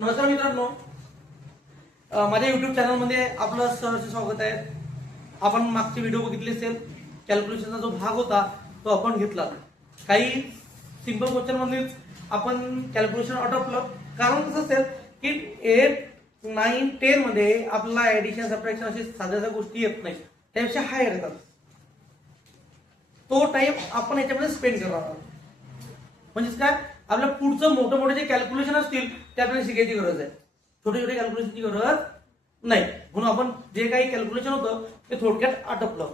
नमस्कार मित्रांनो, माझ्या युट्यूब चॅनलमध्ये आपलं सहर्ष स्वागत आहे. आपण मागचे व्हिडिओ बघितले असेल. कॅल्क्युलेशनचा जो भाग होता तो आपण घेतला. काही सिंपल क्वेश्चन मध्येच आपण कॅल्क्युलेशन आटोपलं. कारण कसं असेल की 8, 9, 10 मध्ये आपल्याला ऍडिशन सबट्रॅक्शन अशी साध्या गोष्टी येत नाही, त्यापेक्षा हायर येतात. तो टाइम आपण याच्यामध्ये स्पेंड करणार आहोत. म्हणजेच काय, आपल्या पुढचं मोठं मोठे जे कॅल्क्युलेशन असतील ते आपल्याला शिकायची गरज आहे. छोटे छोटे कॅल्क्युलेशनची गरज नाही. म्हणून आपण जे काही कॅल्क्युलेशन होतं ते थोडक्यात आटपलं.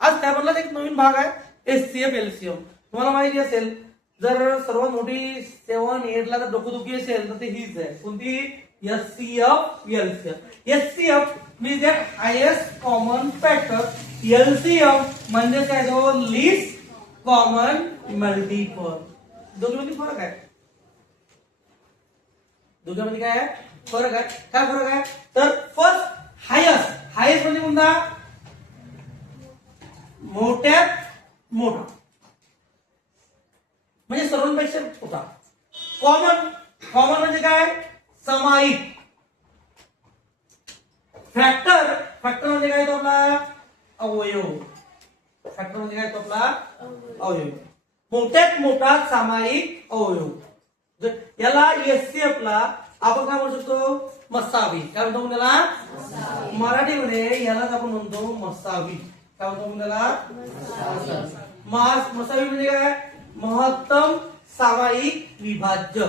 आज त्यामधलाच एक नवीन भाग आहे एचसीएफ एलसीएम. तुम्हाला माहिती असेल, जर सर्वात मोठी 7, 8 ला जर डोकदुखी असेल तर ते हीच आहे. कोणती? HCF LCM. HCF means the highest common factor. LCM म्हणजे काय? तो लीस्ट कॉमन मल्टिपल. दोघांमध्ये फरक आहे. दोघांमध्ये काय आहे? फरक आहे. काय फरक आहे? तर फर्स्ट हायेस्ट. हायेस्ट म्हणजे कोणता? मोठ्यात मोठा, म्हणजे सर्वांपेक्षा छोटा. कॉमन. कॉमन म्हणजे काय? सामायिक. फॅक्टर. फॅक्टर म्हणजे काय? तो आपला अवयव. फॅक्टर म्हणजे काय? तो आपला अवयव. मोठ्यात मोठा सामायिक अवयव. याला एचसीएफ ला आपण काय म्हणू शकतो? मसावी. काय म्हणतो त्याला? मराठीमध्ये यालाच आपण म्हणतो मसावी. काय म्हणतो त्याला? मसावी म्हणजे काय? महत्तम सामायिक विभाज्य.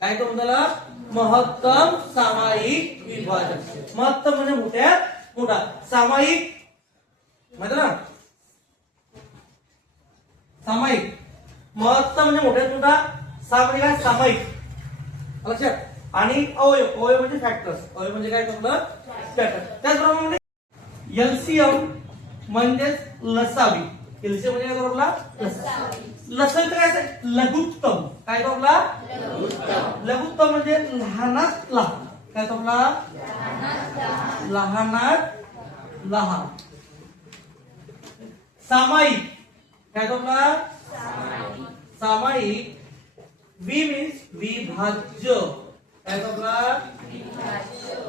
काय तो त्याला? महत्तम सामायिक विभाज्य. महत्तम म्हणजे मोठ्यात मोठा. सामायिक माहिती ना? सामायिक. महत्तम म्हणजे मोठ्यात मोठा. म्हणजे काय? सामायिक. लक्षात. आणि अवयव. अवयव म्हणजे फॅक्टर्स. अवयव म्हणजे काय? आपलं फॅक्टर. त्याचप्रमाणे एलसीएम म्हणजेच लसावी. एलसीएम म्हणजे काय? आपला लसावी. काय? लघुत्तम. काय तो आपला? लघुत्तम म्हणजे लहानात लहान. काय तो आपला? लहानात लहान. सामायिक. काय तो आपला? सामायिक. वि मीन्स विभाज्य. काय तो आपला?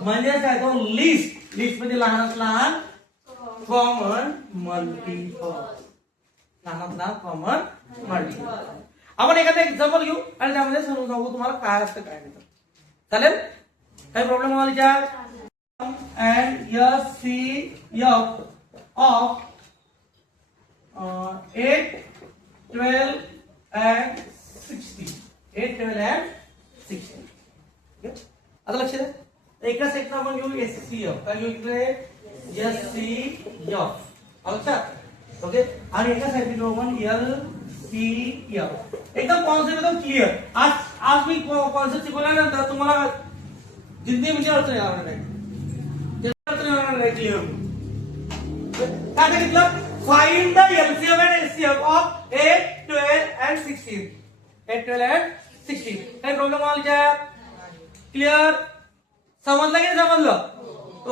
म्हणजे काय? तो लिस्ट. लिस्ट म्हणजे लहानात लहान. Common multiple. लहानात लहान कॉमन मल्टिपल. आपण एखादा एक्झाम्पल घेऊ आणि त्यामध्ये समजून सांगू तुम्हाला काय असतं काय नाही. चालेल? काही प्रॉब्लेम व्हायला विचार. And HCF of 8, 12 and 16. 8, 12 and 16. आता लक्ष द्या. एका सेट आपण घेऊ एचसीएफ. काय घेऊ इकडे? एचसीएफ. लक्षात. ओके. आणि एका साईडने घेऊ आपण एलसीएफ. एकदम कॉन्सेप्ट एकदम क्लिअर. आज मी कॉन्सेप्ट शिकवल्यानंतर तुम्हाला जिंदगीमध्ये अडचण येणार नाही. अडचण येणार नाही. क्लिअर. काय सांगितलं? Find the LCM and HCF of 8, 12 and 16. 8, 12 and 16. काही प्रॉब्लेम आला? क्लिअर? समजलं की नाही समजलं?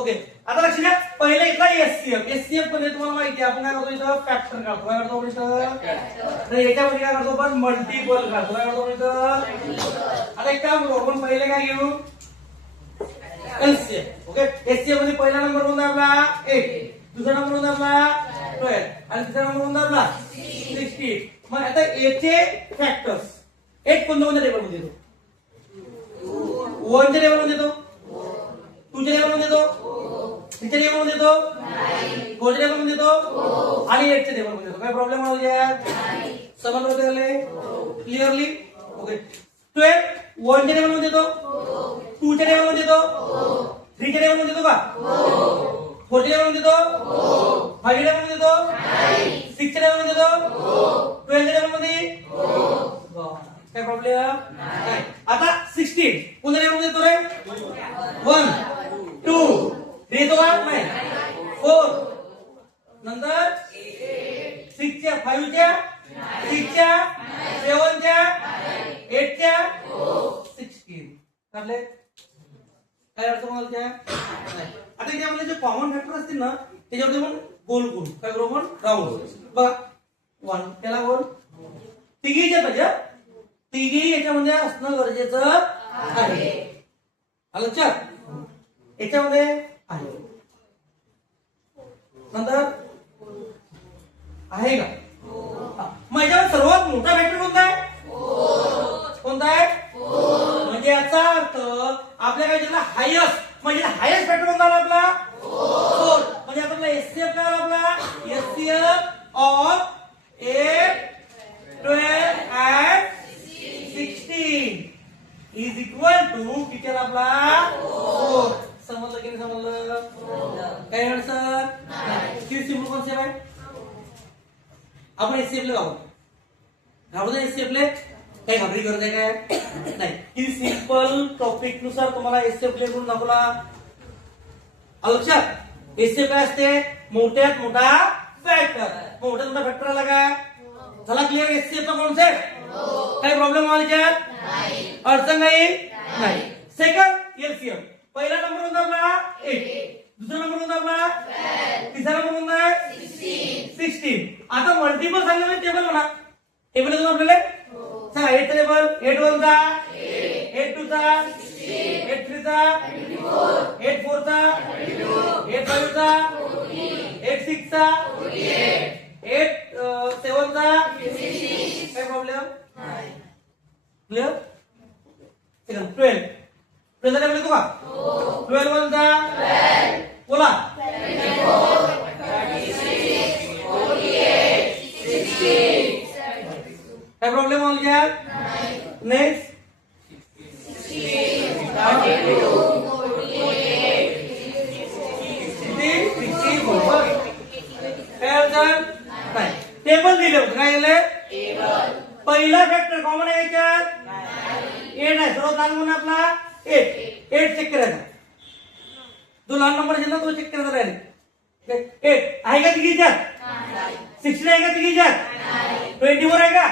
ओके. आता लक्ष द्या. पहिले इथला एचसीएफ. एचसीएफ मध्ये तुम्हाला माहिती आहे आपण काय करतो? इथं फॅक्टर काढतो. काय करतो इथं? तर याच्यामध्ये काय करतो आपण? मल्टिपल काढतो. काय करतो इथं? आता एक काम करू आपण. पहिले काय घेऊ? एलसीएफ. ओके. एचसीएफ मध्ये पहिला नंबर कोणता आपला? 8. दुसरा नंबर कोणता आपला? 12. आणि तिसरा नंबर कोणता आपला? 16. मग आता याचे फॅक्टर्स 8 कोणत्या टेबल मध्ये येतो? 1 च्या टेबल मध्ये येतो, 2 च्या टेबल मध्ये येतो, 3 च्या टेबल मध्ये येतो, 4 च्या टेबल मध्ये येतो आणि 8 च्या टेबल मध्ये येतो. काय प्रॉब्लेम होऊ द्या? समजलं होतं क्लिअरली? ओके. 12 1 च्या टेबल मध्ये येतो, 2 च्या टेबल मध्ये येतो, 3 च्या टेबल मध्ये येतो का? 4 च्या टेबल मध्ये येतो, 5 च्या टेबल मध्ये येतो, 6 च्या टेबल मध्ये येतो, 12 च्या टेबल मध्ये. काय प्रॉब्लेम नाही. आता 16 कोणत्या टेबल मध्ये येतो रे? 1, 2, 3 येतो का? नाही. 4 नंतर 6 च्या, 5 च्या, 6 च्या, 7 च्या, 8 च्या, 16. काढले? काय अर्थ म्हणाल त्या? नाही. आता याच्यामध्ये जे कॉमन फॅक्टर असतील ना त्याच्यामध्ये पण गोल गोल काय करू आपण? राऊंड. बघा 1 त्याला गोल. तिघीच्या त्याच्या तिघी याच्यामध्ये असणं गरजेचं आहे. आलं लक्षात? याच्यामध्ये आहे. नंतर आहे का? मग याच्यामध्ये सर्वात मोठा फॅक्टर कोणता आहे? कोणता आहे? म्हणजे याचा अर्थ आपल्याकडे ज्याला हायस्ट म्हणजे हायस्ट फॅक्टर कोणता आला आपला? 4. म्हणजे आपल्याला एचसीएफ काय आला आपला? HCF of 8, 12 and 16 is equal to किती आला आपला? 4. समजलं की नाही समजलं? काय आन्सर? किती सिंपल कॉन्सेप्ट आहे. आपण एचसीएफ ला घाबरू एचसीएफ ला काही घाबरी गरज आहे काय? नाही. ही सिंपल टॉपिक नुसार तुम्हाला एचसीएफ क्लिअर करून दाखवला. लक्षात? एचसीएफ काय असते? मोठ्यात मोठा फॅक्टर. मोठ्यात मोठा फॅक्टर आला काय? झाला क्लिअर एचसीएफ चा कॉन्सेप्ट? काही प्रॉब्लेम आला त्याच्यात? अडचण काही नाही. Second LCM. पहिला नंबर कोणता आपला? 8. दुसरा नंबर कोणता आपला? 12. तिसरा नंबर कोणता आहे? 16. आता मल्टिपल सांगितलं टेबल म्हणा. टेबल येतो आपल्याला? चला 8 टेबल. 8 1 चा 8 2 चा 8 3 चा 8 4 चा 8 5 चा 8 6 चा 8 7 चा काय प्रॉब्लेम? क्लिअर? सेकंड 12. 12 चा टेबल येतो का? 12 1 चा 12. बोला 36 काय प्रॉब्लेम होईल क्या? नेक्स्ट 16 टेबल दिले होते काय दिले? पहिला फॅक्टर कॉमन आहे याच्यात? 8 आहे. सर्वात लहान म्हणून आपला 8 चेक करायचा. जो लहान नंबर असेल ना तो चेक करायचा डायरेक्ट. 8 आहे का तिघीच्यात? 16 आहे का तिघीच्यात? 24 आहे का?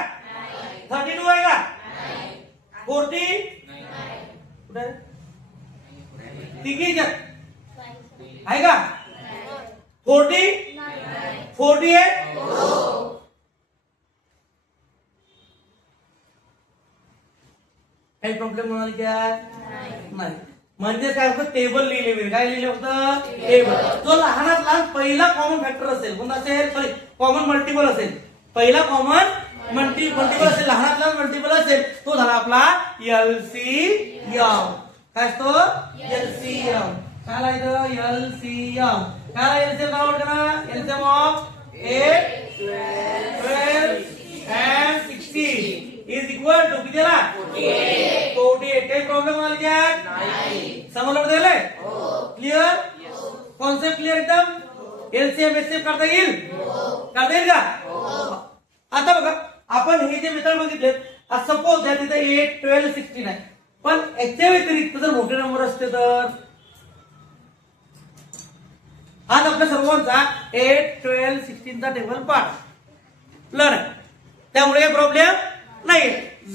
32 आहे का? 40 कुठे तिघीच्यात आहे का? 40 48 काही प्रॉब्लेम होणार क्या? नाही. म्हणजे काय होतं? टेबल लिहिले. काय लिहिले होतं? टेबल. जो लहानात लहान पहिला कॉमन फॅक्टर असेल कोणता असेल? सॉरी कॉमन मल्टिपल असेल. पहिला कॉमन मल्टिपल असेल. लहानात लहान मल्टिपल असेल तो झाला आपला एलसीएम. काय असतो? एलसीएम. काय लावायचं? एलसीएम. काय एलसीएम काउंट करा? LCM of 8 12 and 16 is equal to किती आला? 48. काही प्रॉब्लेम आला क्या? नाही. समजलं बदलले? क्लिअर? कॉन्सेप्ट क्लिअर एकदम? एलसीएम एचसीएम करता येईल? करता येईल का? आता बघा आपण हे जे मेथड बघितले सपोज द्या तिथे 8 12 16 आहे. पण याच्या व्यतिरिक्त जर मोठे नंबर असते तर आज आपल्या सर्वांचा 8 12 16 चा टेबल पाठ प्लर आहे. त्यामुळे काही प्रॉब्लेम नाही.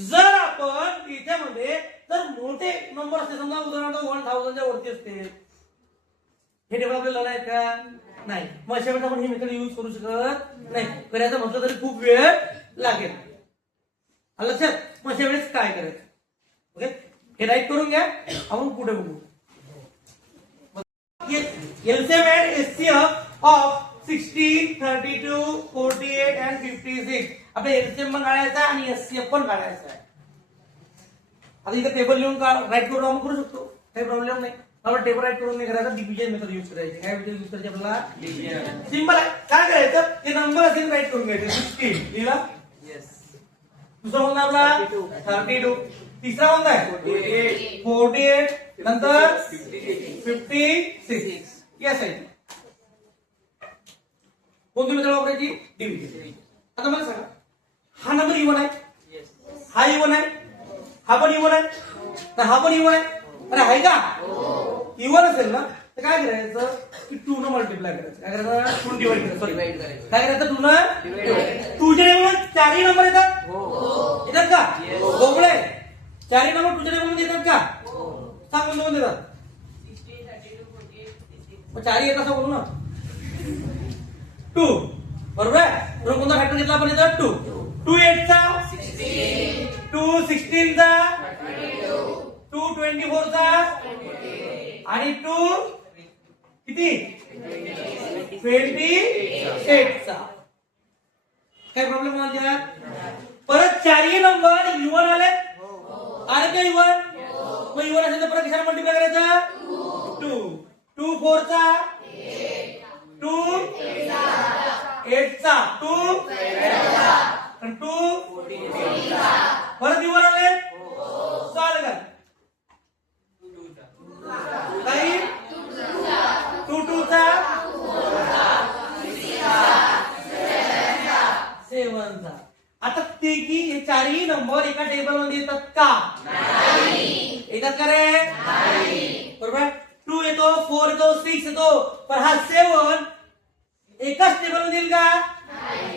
जर आपण याच्यामध्ये जर मोठे नंबर असते समजा उदाहरणार्थ 1000 च्या वरती असते हे टेबल आपल्याला लढायत का? नाही. मग अशा वेळेस आपण ही मेथड यूज करू शकत नाही. करायचं म्हटलं तरी खूप वेळ लागेल. लक्षात? मग अशा वेळेस काय करायचं? ओके हे राईट करून घ्या. आपण पुढे बघू. LCM and HCF of 16 32 48 and 56. आपल्या एलसीएम पण काढायचा आणि एचसीएफ पण काढायचा आहे. आता इथे टेबल लिहून राईट करून आपण करू शकतो. काही प्रॉब्लेम नाही. आपण टेबल राईट करून नाही करायचा. डिव्हिजन मेथड यूज करायची. काय मेथड यूज करायची आपल्याला? डिव्हिजन. सिंपल आहे. काय करायचं? ते नंबर असेल राईट करून घ्यायचे. 16 लिहिला. दुसरा कोणता आपला? 32. तिसरा कोणता आहे? 48 नंतर 56. येस आहे. कोणती मेथड वापरायची? डिव्हिजन. आता मला सांगा हा नंबर इवन आहे. हा इवन आहे. हा पण इवन आहे. तर हा पण इवन आहे. अरे आहे का? इवन असेल ना तर काय करायचं की 2 न मल्टिप्लाय करायचं. काय करायचं? 2 डिवाइड करायचं. सॉरी काय करायचं? 2 न 2 च्या टेबलमध्ये चारही नंबर येतात. येतात का? बोबळे चारही नंबर 2 च्या टेबलमध्ये येतात का? सांग कोणते कोणते येतात? चारही येतात असं बोलू ना. 2 बरोबर आहे. म्हणून कोणता फॅक्टर घेतला आपण येतात? 2. 2 8 चा 2 16 चा 2 224 चा आणि 2 किती 28 चा. काय प्रॉब्लेम नाही. परत चारही नंबर इवन आले का इवन. मग इवन असेल तर परत कशाला मल्टिप्लाय करायचं 2 2 4 चा 2 8 चा 2 आणि 2 परत इवन आले चालेल का काही 2 2 चा 7 चा. आता तिघी हे चारही नंबर एका टेबल मध्ये येतात का येतात का रे बरोबर. 2 येतो 4 येतो 6 येतो पण हा 7 एकाच टेबल मध्ये येईल का.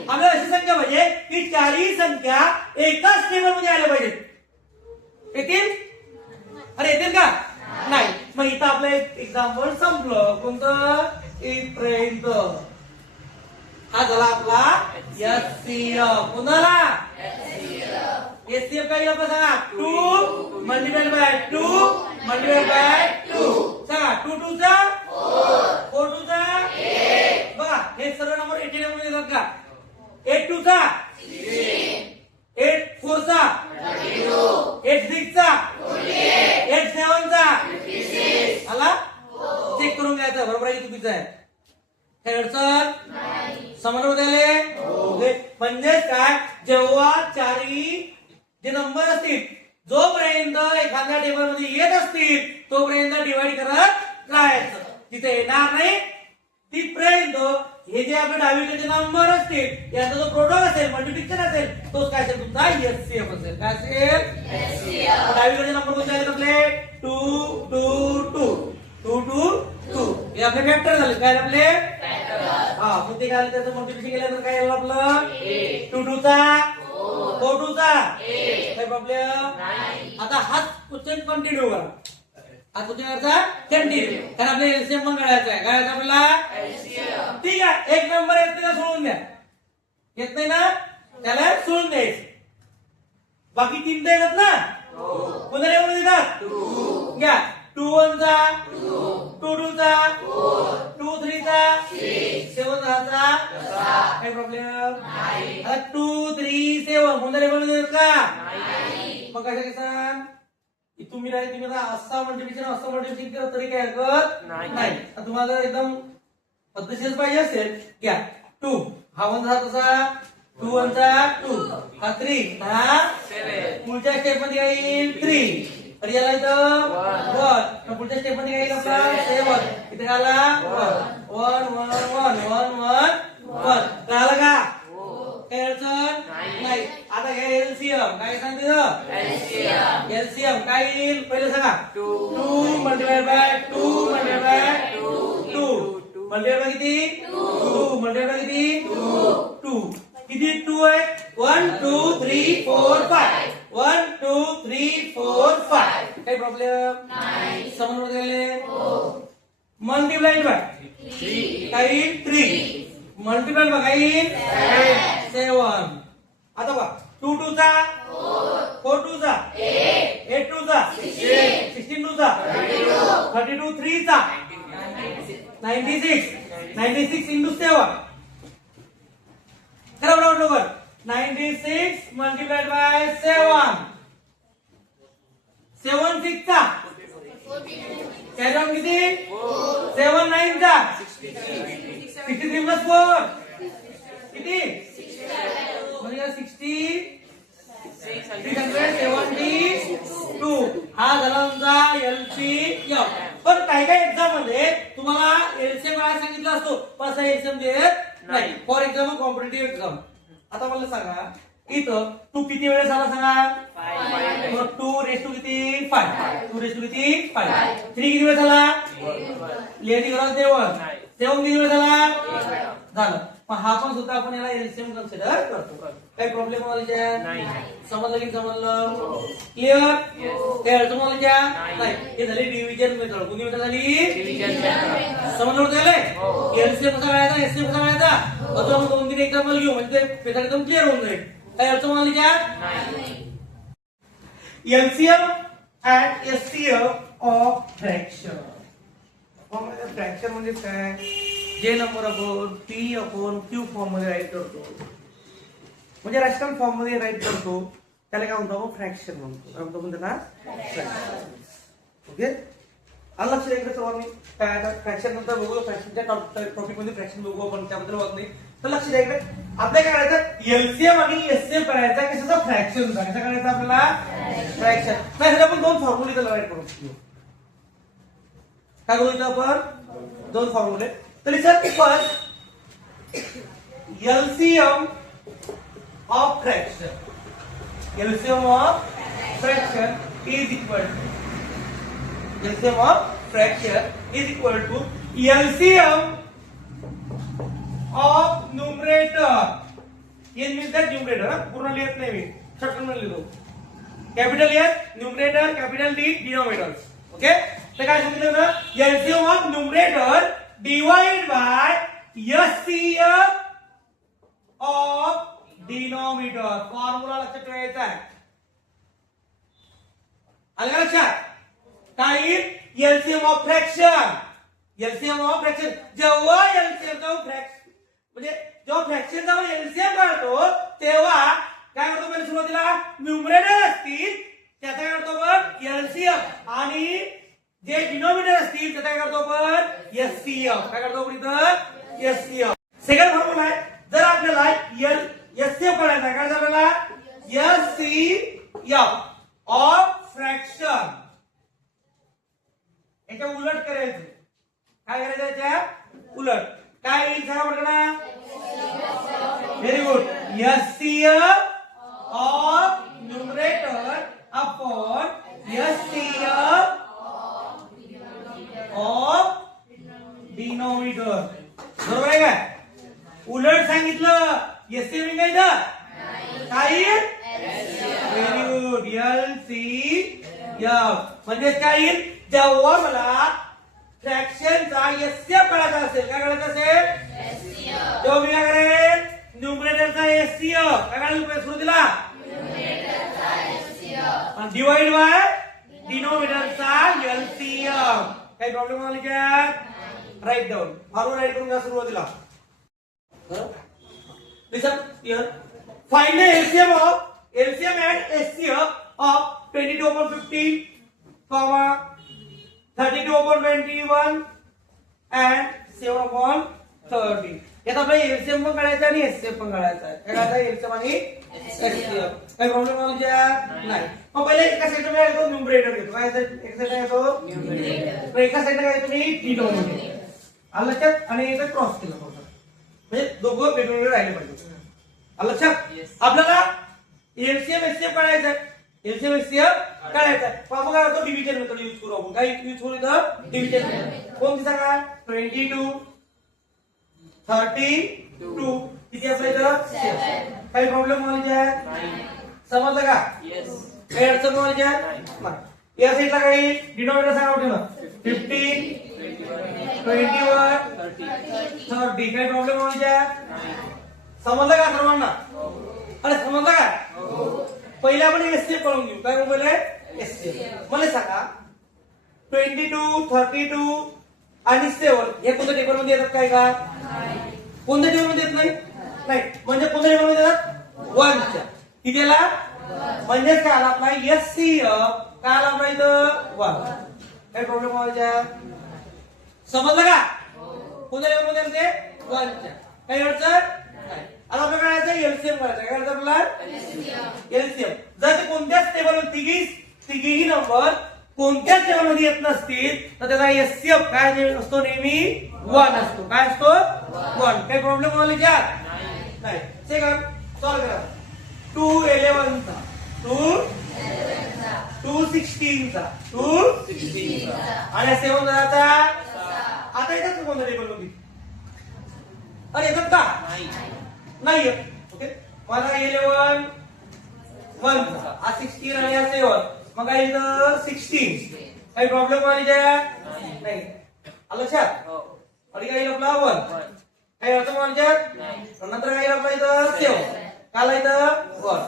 आपल्याला अशी संख्या पाहिजे की चारही संख्या एकाच टेबल मध्ये आल्या पाहिजेत. येतील अरे येतील का नाही. मग इथं आपलं एक एक्झाम्पल संपलं कोणतं इथपर्यंत. हा झाला आपला एचसीएफ. कोणाला एचसीएफ काय आपला सांगा 2 मल्टिप्लाइड बाय 2 मल्टिप्लाइड बाय 2 सांगा 2 2 चा 4 2 चा 8. बघा हे सर्व नंबर 80 मध्ये येतात का. 8 2 चा 8 4 चा 8 6 चा 8 7 चा आला. चेक करून घ्यायचं बरोबर आहे की चुकीचं आहे. काय अडचण समजलं त्याले. म्हणजे काय जेव्हा चारही जे नंबर असतील जोपर्यंत एखाद्या टेबल मध्ये येत असतील तोपर्यंत डिवाइड करत राहायचं. तिथे येणार नाही तिथपर्यंत हे जे आपले डावीकडे नंबर असतील याचा जो प्रोडक्ट असेल मल्टिप्लिकेशन असेल तोच काय असेल तुमचा एचसीएफ असेल. काय असेल डावीकडे नंबर कोणते आहेत आपले 2 2 2 2 2 2 हे आपले फॅक्टर झाले. काय आपले हा मग ते काय त्याचं मल्टिप्लिकेशन केल्यानंतर काय झालं आपलं 2 2 चा 4 2 चा काय प्रॉब्लेम. आता हाच क्वेश्चन कंटिन्यू करा. हा क्वेश्चन करायचा कंटिन्यू कारण आपल्याला एलसीएम पण काढायचा आहे. काय आपल्याला ठीक आहे. एक नंबर येत नाही सोडून द्या. येत नाही ना त्याला सोडून द्यायचं. बाकी 3 तर येतात ना कोणत्या टेबल मध्ये येतात घ्या 2 1 चा 2 2 चा 2 3 चा 7 चा काय प्रॉब्लेम. आता 2 3 7 कोणत्या टेबल मध्ये येतात का. मग कशा कसं तुम्ही राहिले तुम्ही असा मल्टिप्लिकेशन असं मल्टिप्लिकेशन केलं तरी काय हरकत नाही. तुम्हाला एकदम पद्धतशीर पाहिजे असेल घ्या 2 हा 1 झाला तसा 2 1 चा 2 हा 3 हा 7 पुढच्या स्टेप मध्ये येईल 3 आणि याला इथं 1 पुढच्या स्टेप मध्ये येईल आपला 7 इथे आला 1 1 1 1 1 1 कळालं का. काय अडचण नाही. आता घ्या एलसीएम. काय सांगते एलसीएम काय येईल पहिले सांगा 2 multiplied by 2 multiplied by 2 multiplied by किती 2 मल्टिप्लाइड बाय किती 2 किती 2 आहे 1 2 3 4 5 1 2 3 4 5 काही प्रॉब्लेम नाही. समजून गेले. मल्टिप्लाइड बाय काही 3 मल्टिप्लाइड बाय काही 7. आता बघा 2 2 चा 4 2 चा 8 2 चा 16 2 चा 32 3 चा 96 into 7 करा बरोबर 96 multiplied by 7 7 6 चा काय राऊंड किती 7 9 चा 63 plus 4 किती म्हणजे 672 हा झाला तुमचा एलसीएम. पण काही काही एक्झाम मध्ये तुम्हाला एलसीएम काय सांगितलं असतो पण असं एलसीएम देत नाही. For example competitive exam. आता मला सांगा इथं 2 किती वेळेस आला सांगा 2 रेस टू किती 5 2 रेस टू किती 5 3 किती वेळेस आला लिहिणी करा 7 किती वेळेस आला झालं. पण हा पण सुद्धा आपण याला एलसीएम कन्सिडर करतो. काही प्रॉब्लेम नाही. समजलं की समजलं क्लिअर. काय अडचण मला नाही. हे झाली डिव्हिजन मेथड. कोणती मेथड झाली समजलं होतं. एलसीएम कसा करायचा एससीएम कसा करायचा अजून आपण 2-3 एक्झाम्पल घेऊ म्हणजे ते मेथड एकदम क्लिअर होऊन जाईल. काय अडचण मला LCM and SCF of fraction. Fraction म्हणजे काय? जे नंबर आपण P अपॉन Q फॉर्म मध्ये राईट करतो, म्हणजे रॅशनल फॉर्म मध्ये राईट करतो, त्याला काय म्हणतो आपण? फ्रॅक्शन म्हणतो. काय म्हणतो आपण त्याला? फ्रॅक्शन. ओके, आलं लक्षात? एकदा सर्वांनी काय आता फ्रॅक्शन नंतर बघू, फ्रॅक्शनच्या टॉपिक मध्ये फ्रॅक्शन बघू आपण, त्याबद्दल होत नाही. तर लक्ष द्या इकडे, आपल्या काय करायचं? एलसीएम आणि एचसीएफ करायचा, कशाचा? फ्रॅक्शनचा. कसा करायचा आपल्याला? फ्रॅक्शन. नाही, आपण दोन फॉर्म्युले त्याला राईट करू शकतो. काय करू इथं आपण? दोन फॉर्म्युले. तर sir first LCM of fraction, LCM of fraction is equal to, LCM of fraction is equal to LCM of numerator. ये मीन्स दैट न्यूमरेटर, पूर्ण लिहित नाही मी, शॉर्टकट मध्ये लिहितो. Capital S numerator, capital D denominator. Okay, तर काय सांगितलं ना? LCM of numerator divide by HCF of denominator. Formula लक्षात ठेवायचा आहे. आलं का लक्षात? काय? LCM of fraction, LCM of fraction. जेव्हा एलसीएम चा फ्रॅक्शन म्हणजे जेव्हा फ्रॅक्शनचा एलसीएम काढतो तेव्हा काय करतो? पहिले सुरुवातीला न्यूमरेटर असतील त्याचा काय करतो आपण? एलसीएम, आणि जे डिनोमिनेटर असतील त्याचा काय करतो आपण? एचसीएफ. काय करतो आपण इथं? एचसीएफ. सेकंड फॉर्म्युला आहे, जर आपल्याला एचसीएफ काढायचा आहे, काय आपल्याला? HCF of fraction. याच्या उलट करायचं. काय करायचं? याच्या उलट काय येईल? सांगा म्हटलं. Very good. HCF of numerator upon HCF of denominator. बरोबर आहे का? उलट सांगितलं. एचसीएफ काय इथं? काय? Very good. एलसीएफ म्हणजे काय येईल? जेव्हा मला फ्रॅक्शनचा एचसीएफ काढायचा असेल, काय काढायचं असेल? तेव्हा मी काय करेल? न्यूमरेटरचा एचसीएफ काय काढायला पाहिजे? सुरुवातीला डिवाइड बाय डिनोमिनेटरचा एलसीएम. काही प्रॉब्लेम आला का? राईट डाऊन, फॉर्म्युला राईट करून घ्या सुरुवातीला. Listen here, find the LCM and HCF of 22/50, 32/21 and 7/30. याचा आपल्याला एलसीएम पण काढायचा आणि एचसीएफ पण काढायचा आहे. काय काढायचा? एलसीएम आणि एचसीएफ. काही प्रॉब्लेम आला नाही. मग पहिले एका सेक्शन मध्ये येतो न्यूमरेटर घेतो. काय एक सेक्शन येतो न्यूमरेटर, एका सेक्शन काय तुम्ही डिनोमिनेटर. आलं लक्षात? आणि इथे क्रॉस केलं पाहिजे, म्हणजे दोघं वेगवेगळे राहिले पाहिजे. आलं लक्षात? आपल्याला एलसीएम एचसीएफ काढायचं, एलसीएम एचसीएफ काढायचं. आपण काय करतो? डिव्हिजन मेथड यूज करू. आपण काय यूज करू इथं? Division method. कोणती सांगा? 22, 32. किती आपलं इथं? काही प्रॉब्लेम व्हायचे? समजलं का? काही अडचण व्हायची? या साईडला काही डिनोमिनेटर सांगा होते ना? 15, 21, 30. काही प्रॉब्लेम व्हायचे? समजलं का सर्वांना? अरे समजलं का? पहिले आपण एचसीएफ करून घेऊ. काय पहिले? एचसीएफ. मला सांगा 22, 32 आणि 7 हे कोणत्या टेबल मध्ये येतात? काय का? कोणत्या टेबल मध्ये येत नाही? नाही. म्हणजे कोणत्या टेबल मध्ये येतात? 1 च्या. कितीला? म्हणजे काय आला आपला? एचसीएफ काय आला आपला इथं? 1. काही प्रॉब्लेम व्हायचा? समजलं का? कोणत्या टेबल मध्ये येते? 1 च्या. काही अडचण नाही. आता आपल्याला करायचं एलसीएम करायचं. काय करायचं आपल्याला? एलसीएम. जर ते कोणत्याच टेबल तिघीही नंबर कोणत्याच टेबल मध्ये येत नसतील तर त्याचा एचसीएफ काय असतो? नेहमी 1 असतो. काय असतो? 1. काही प्रॉब्लेम आले का? नाही. सेकंड सॉल्व करा. 211 चा, 216 चा, 216 आणि 7 चा. आता येतात का कोणत्या टेबल मध्ये? अरे येतात का? नाही येत. ओके, मला 11 1 चा, 16 आणि 7. मग काय इथं 16. काही प्रॉब्लेम आली नाही? आलं लक्षात? आणि काही आपला 1. काही अडचण व्हायच्यात? नंतर काही आपला इथं 7. काल इथं 1.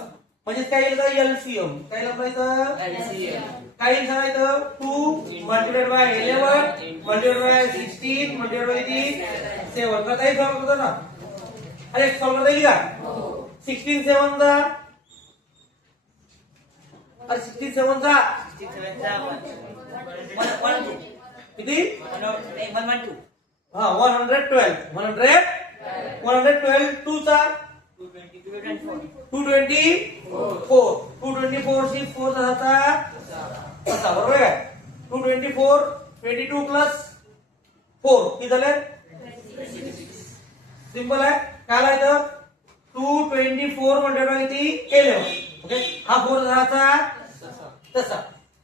म्हणजे काय येईल? एलसीएम. काय आपला इथं? एलसीएम. काही सांगायचं 2 multiplied by 11 multiplied by 16 multiplied by किती 7 करता येईल सॉल्व करतो ना अरे सॉल्व करता येईल का 16 7 चा अरे 16 7 चा 112 किती 112 हा 112 2 चा 224 शी 4 चा असा बरोबर आहे 224 22 प्लस 4 किती झाले सिंपल आहे काय लिहायचं 224 मल्टिप्लाइड बाय किती 11 ओके हा 4 झाला तसा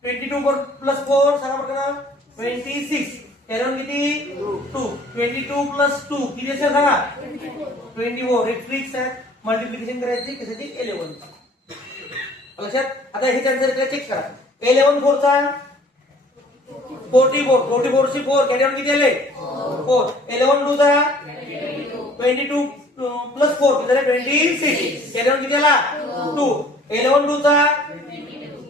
22 प्लस 4 सांगा बरं 26 11 किती 2 22 प्लस 2 किती असेल सांगा 24 हे ट्रिक्स आहेत मल्टिप्लिकेशन करायची कशाची 11 लक्षात आता हे आन्सर चेक करा 11 4 चा 44 ची 4 कॅरी ऑन किती आले 4 11 2 चा 22 प्लस 4 किती झाले 26 कॅरी ऑन किती आला 2 11 2 चा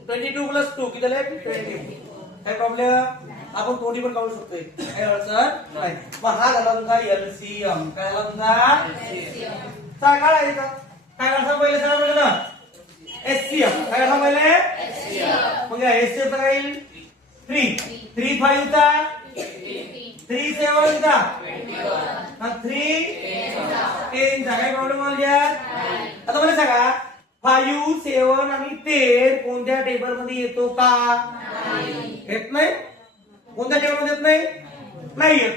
22 प्लस 2 किती झाले 20 काय प्रॉब्लेम आपण कोणी पण काढू शकतोय काय अडचण नाही मग हा झाला तुमचा एलसीएम काय झाला तुमचा काय काढायचा काय काढा पहिले सांगा म्हणजे ना एचसीएम काय काढा पहिले एचसीएम मग एचसीएम काय येईल 3 5 चा 3 7 चा 3 10 चा काय प्रॉब्लेम आला आता मला सांगा 5 7 आणि 10 कोणत्या टेबल मध्ये येतो का येत नाही कोणत्या टेबल मध्ये येत नाही येत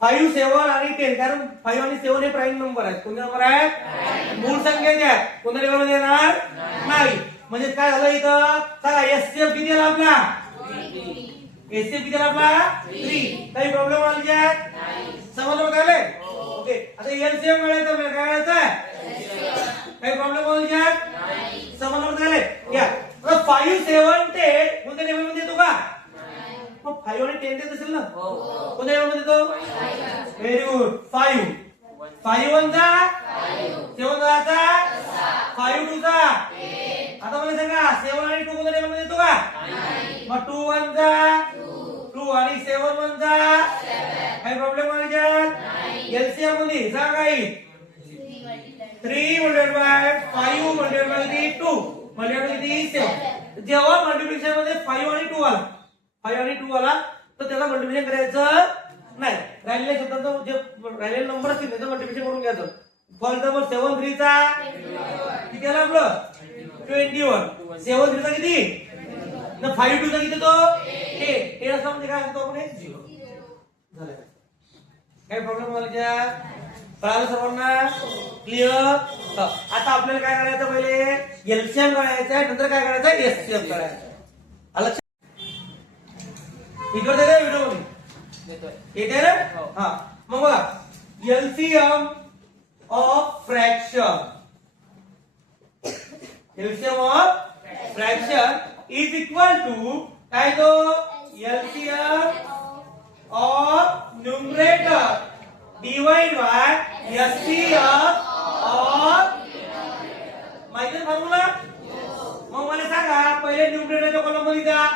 5 7 आणि 10 कारण 5 आणि 7 हे प्राईम नंबर आहेत कोणते नंबर आहेत मूळ संख्या द्या कोणत्या टेबल मध्ये येणार नाही म्हणजे काय झालं इथं सांगा एचसीएफ किती आला आपला एचसीएफ किती आला आपला 3 काही प्रॉब्लेम आला का समजलं का ओके आता एलसीएम मिळायचं काय करायचं काही प्रॉब्लेम आला का समजलं का या 5 7 10 कोणत्या टेबल मध्ये येतो का मग 5 आणि 10 देत असेल ना कोणत्या टेबल मध्ये येतो व्हेरी गुड 5 5 1 चा 7 चा 5 2 चा आता मला सांगा 7 आणि 2 कोणत्या टेबल मध्ये येतो का मग 2 1 चा 2 आणि 7 1 चा काही प्रॉब्लेम आला का एलसीएम मध्ये सांगा काही 3 multiplied by 5 multiplied by 2 multiplied by 7 जेव्हा मल्टिप्लिकेशन मध्ये 5 आणि 2 आला 5 आणि 2 आला तर त्याला मल्टिप्लिकेशन करायचं नाही राहिलेल्या शब्दांचं जे राहिलेले नंबर असतील त्याचं मल्टिप्लिकेशन करून घ्यायचं फॉर एक्झाम्पल 7 3 चा किती आला आपलं 21 7 3 चा किती ना 5 2 चा किती तो 8 असं म्हणजे काय होतो आपण 0 झालं काही प्रॉब्लेम आला का कळालं सर्वांना क्लिअर आता आपल्याला काय करायचं पहिले एलसीएम काढायचं नंतर काय करायचं एचसीएम काढायचं लक्षात इकडे दे व्हिडिओ मध्ये येते ना हा मग बघा LCM of fraction LCM of fraction is equal to काय तो LCM of numerator divide by HCF of माहिती आहे फॉर्म्युला मग मला सांगा पहिले न्यूमरेटरच्या कॉलम मध्ये जा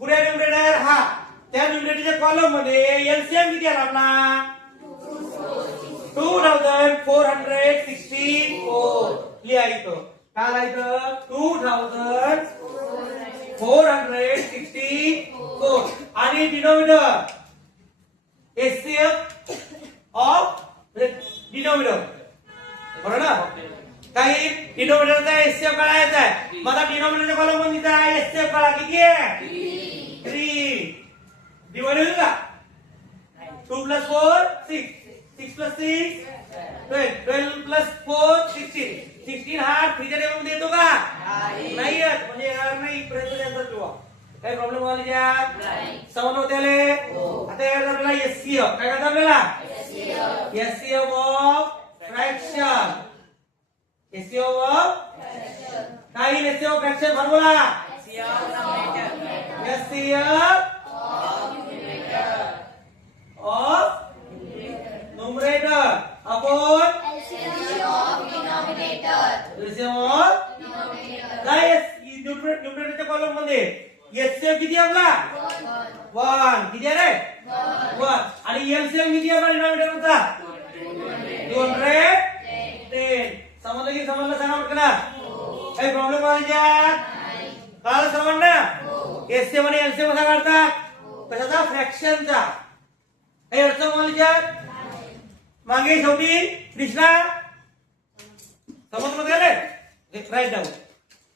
पुढे न्यूमरेटर हा त्या न्यूमरेटरच्या कॉलम मध्ये एलसीएम किती आला आपला 2464 लिहा इथं काय लिहायचं 2464 आणि डिनोमिनेटर एचसीएफ ऑफ डिनोमिनेटर बरोबर ना काही डिनोमिनेटरचा एचसीएफ काढायचा आहे मला डिनोमिनेटरच्या कॉलम मध्ये जा एचसीएफ काढा किती आहे 3 डिवाइड होईल का 2 plus 4 6 6 plus 6 12 12 plus 4 16 16 हा 3 च्या टेबल मध्ये येतो का नाही येत म्हणजे येणार नाही प्रयत्न द्यायचा किंवा काही प्रॉब्लेम आला यात समज होते आले आता यात आपल्याला एचसीएफ काय करता आपल्याला HCF of fraction HCF of काय HCF fraction formula HCF of numerator upon LCM of denominator. LCM of numerator च्या कॉलम मध्ये 1 किती आहे रे 1 आणि एलसीएम किती आहे डिनॉमिनेटरचा 210 समजलं की समजलं सांगा पटकन काही प्रॉब्लेम आला कळालं सर्वांना एसएम आणि एलसीएम कसा काढतात कशाचा फ्रॅक्शनचा काही अडचण मला मागे शेवटी कृष्णा समजलं राईट डाऊन